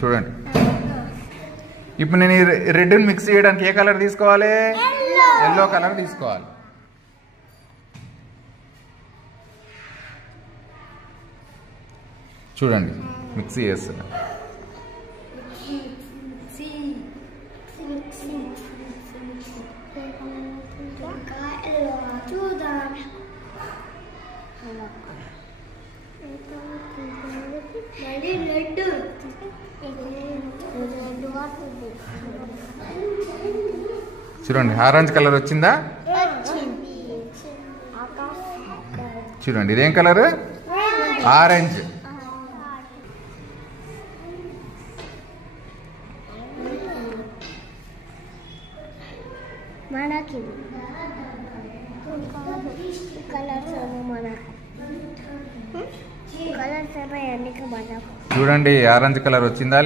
చూడండి. ఇప్పుడు నేను ఈ రెడ్ మిక్స్ చేయడానికి ఏ కలర్ తీసుకోవాలి? ఎల్లో కలర్ తీసుకోవాలి. చూడండి మిక్సీ చేస్తున్నా. చూడండి ఆరెంజ్ కలర్ వచ్చిందా? చూడండి ఇదేం కలర్? ఆరెంజ్. చూడండి ఆరెంజ్ కలర్ వచ్చిందా?